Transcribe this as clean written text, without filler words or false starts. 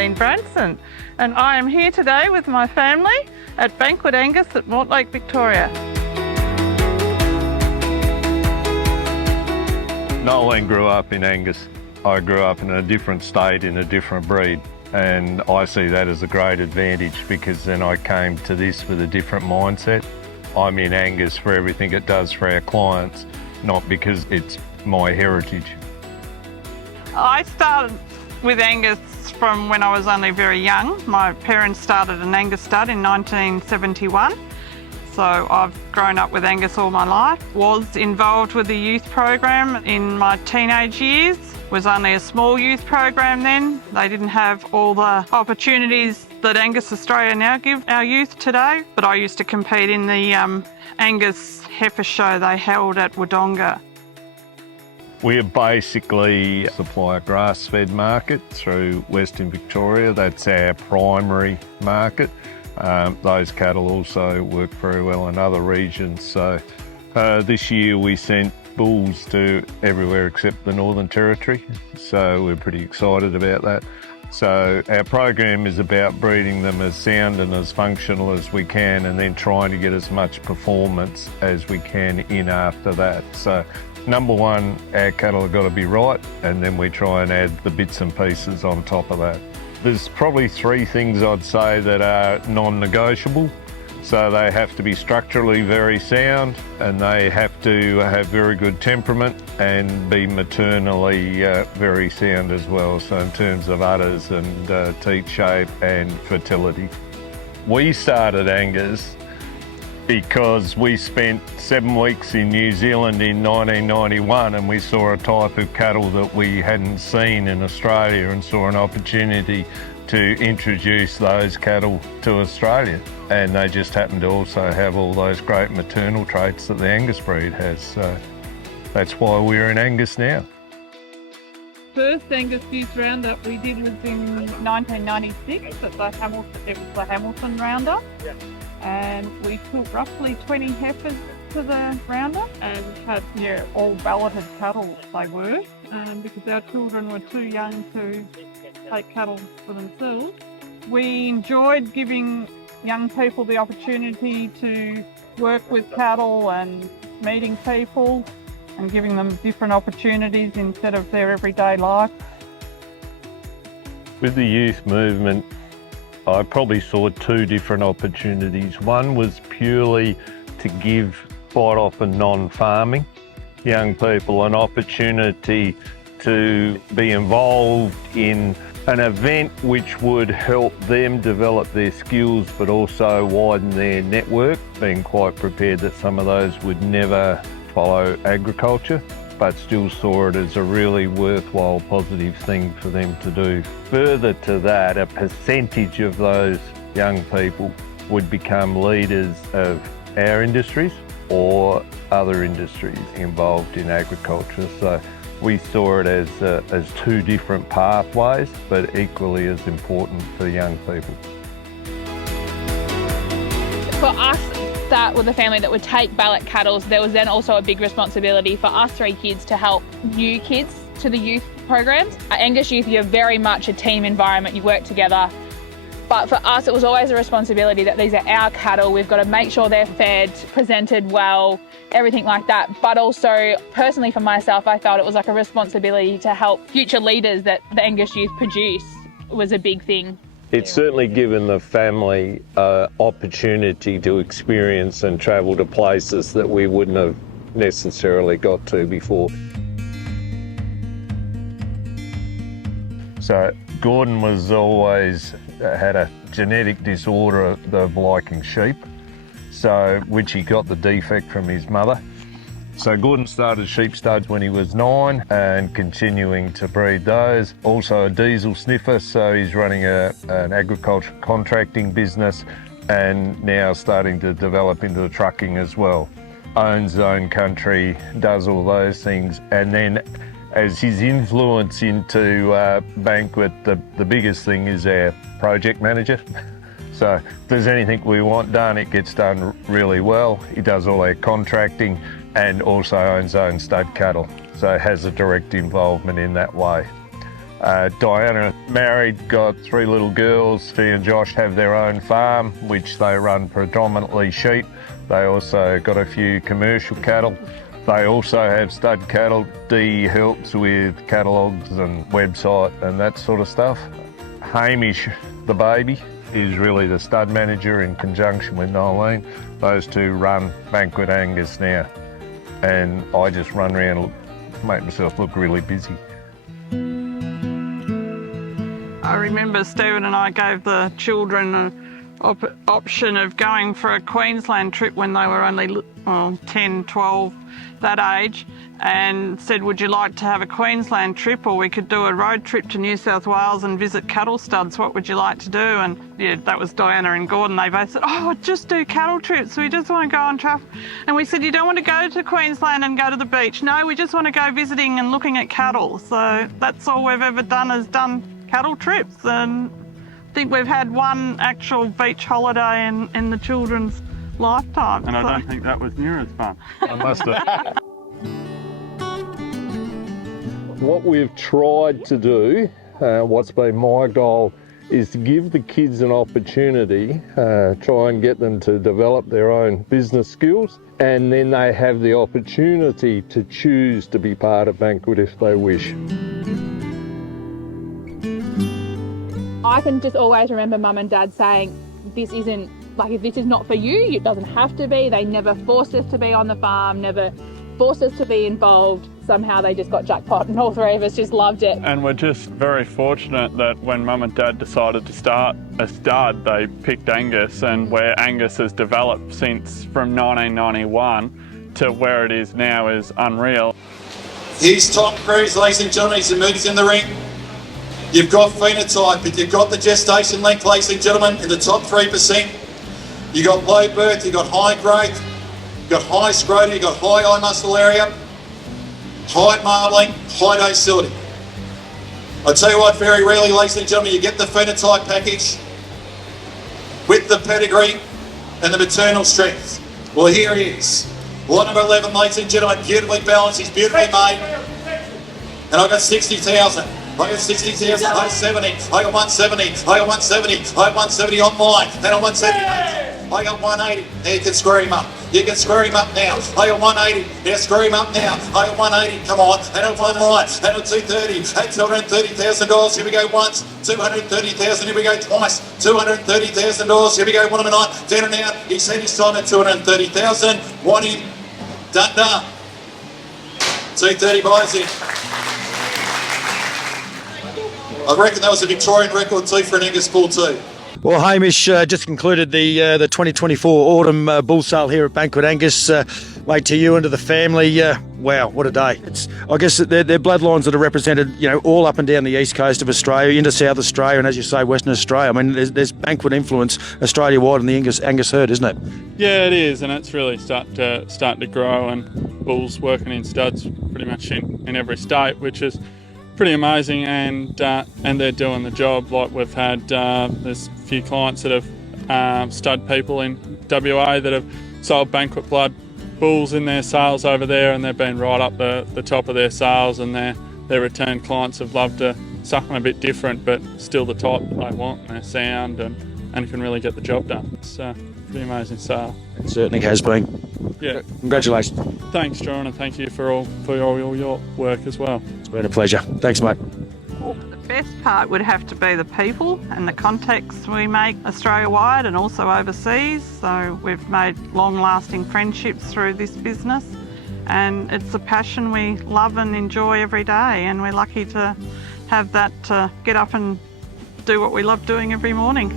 Noeleen Branson, and I am here today with my family at Banquet Angus at Mortlake, Victoria. Noeleen grew up in Angus. I grew up in a different state, in a different breed, and I see that as a great advantage because then I came to this with a different mindset. I'm in Angus for everything it does for our clients, not because it's my heritage. I started with Angus from when I was only very young. My parents started an Angus stud in 1971. So I've grown up with Angus all my life. Was involved with the youth program in my teenage years. Was only a small youth program then. They didn't have all the opportunities that Angus Australia now give our youth today. But I used to compete in the Angus heifer show they held at Wodonga. We basically supply a grass-fed market through Western Victoria. That's our primary market. Those cattle also work very well in other regions. So this year we sent bulls to everywhere except the Northern Territory. So we're pretty excited about that. So our program is about breeding them as sound and as functional as we can, and then trying to get as much performance as we can in after that. So number one, our cattle have got to be right, and then we try and add the bits and pieces on top of that. There's probably three things I'd say that are non-negotiable. So they have to be structurally very sound, and they have to have very good temperament and be maternally very sound as well. So in terms of udders and teat shape and fertility. We started Angus because we spent 7 weeks in New Zealand in 1991, and we saw a type of cattle that we hadn't seen in Australia and saw an opportunity to introduce those cattle to Australia. And they just happened to also have all those great maternal traits that the Angus breed has. So that's why we're in Angus now. First Angus youth roundup we did was in 1996 at the Hamilton. It was the Hamilton roundup. And we took roughly 20 heifers to the roundup and had all balloted cattle they were, because our children were too young to take cattle for themselves. We enjoyed giving young people the opportunity to work with cattle and meeting people and giving them different opportunities instead of their everyday life. With the youth movement, I probably saw two different opportunities. One was purely to give quite often non-farming young people an opportunity to be involved in an event which would help them develop their skills but also widen their network, being quite prepared that some of those would never follow agriculture, but still saw it as a really worthwhile, positive thing for them to do. Further to that, a percentage of those young people would become leaders of our industries or other industries involved in agriculture. So we saw it as two different pathways, but equally as important for young people. For us, that with a family that would take ballot cattle, there was then also a big responsibility for us three kids to help new kids to the youth programs. At Angus Youth, you're very much a team environment, you work together. But for us, it was always a responsibility that these are our cattle. We've got to make sure they're fed, presented well, everything like that. But also, personally for myself, I felt it was like a responsibility to help future leaders that the Angus Youth produce was a big thing. It's certainly given the family opportunity to experience and travel to places that we wouldn't have necessarily got to before. So Gordon was always had a genetic disorder of liking sheep, so which he got the defect from his mother. So Gordon started sheep studs when he was 9 and continuing to breed those. Also a diesel sniffer, so he's running an agriculture contracting business and now starting to develop into the trucking as well. Owns his own country, does all those things, and then as his influence into Banquet, the biggest thing is our project manager. So if there's anything we want done, it gets done really well. He does all our contracting and also owns his own stud cattle, so has a direct involvement in that way. Diana married, got 3 little girls. She and Josh have their own farm, which they run predominantly sheep. They also got a few commercial cattle. They also have stud cattle. Dee helps with catalogues and website and that sort of stuff. Hamish, the baby, is really the stud manager in conjunction with Noeleen. Those two run Banquet Angus now. And I just run around and make myself look really busy. I remember Stephen and I gave the children an option of going for a Queensland trip when they were only 10, 12, that age, and said, would you like to have a Queensland trip, or we could do a road trip to New South Wales and visit cattle studs? What would you like to do? And yeah, that was Diana and Gordon. They both said, oh, just do cattle trips. We just want to go on travel. And we said, you don't want to go to Queensland and go to the beach. No, we just want to go visiting and looking at cattle. So that's all we've ever done, is done cattle trips. And I think we've had one actual beach holiday in the children's lifetime. And I don't think that was near as fun. I must have. What we've tried to do, what's been my goal, is to give the kids an opportunity, try and get them to develop their own business skills, and then they have the opportunity to choose to be part of Banquet if they wish. I can just always remember Mum and Dad saying, this isn't, like, if this is not for you, it doesn't have to be. They never forced us to be on the farm, never forced us to be involved. Somehow they just got jackpot and all 3 of us just loved it. And we're just very fortunate that when Mum and Dad decided to start a stud, they picked Angus, and where Angus has developed since from 1991 to where it is now is unreal. Here's Tom Cruise, ladies and gentlemen, he's in the ring. You've got phenotype, but you've got the gestation length, ladies and gentlemen, in the top 3%. You've got low birth, you've got high growth, you've got high scrotum, you've got high eye muscle area, high marbling, high docility. I tell you what, very rarely, ladies and gentlemen, you get the phenotype package with the pedigree and the maternal strength. Well, here he is. Lot number 11, ladies and gentlemen, beautifully balanced, he's beautifully made. And I've got 60,000. I got 60,000, I got 70, I got 170, I got 170, I got 170 online, then I'm 178, I got 180, now you can screw him up, you can screw him up now, I got 180, now screw him up now, I got 180, come on, and on one line, and on 230, and $230,000, here we go once, 230,000, here we go twice, $230,000, here we go, one of 9, down and out, he said his time at 230,000, want him, done, 230 buys him. I reckon that was a Victorian record too for an Angus bull too. Well, Hamish just concluded the 2024 autumn bull sale here at Banquet Angus. Mate, to you and to the family, wow, what a day. I guess they're bloodlines that are represented, all up and down the east coast of Australia, into South Australia, and as you say, Western Australia. I mean, there's Banquet influence Australia-wide in the Angus herd, isn't it? Yeah, it is, and it's really starting to grow, and bulls working in studs pretty much in every state, which is pretty amazing, and they're doing the job. Like we've had, there's a few clients that have stud people in WA that have sold Banquet blood bulls in their sales over there, and they've been right up the top of their sales, and their return clients have loved to something a bit different, but still the type that they want, and they're sound and can really get the job done. It's a pretty amazing sale. It certainly has been. Yeah. Congratulations. Thanks, John, and thank you for all your work as well. It's been a pleasure. Thanks, mate. The best part would have to be the people and the contacts we make Australia-wide and also overseas. So we've made long-lasting friendships through this business, and it's a passion we love and enjoy every day, and we're lucky to have that to get up and do what we love doing every morning.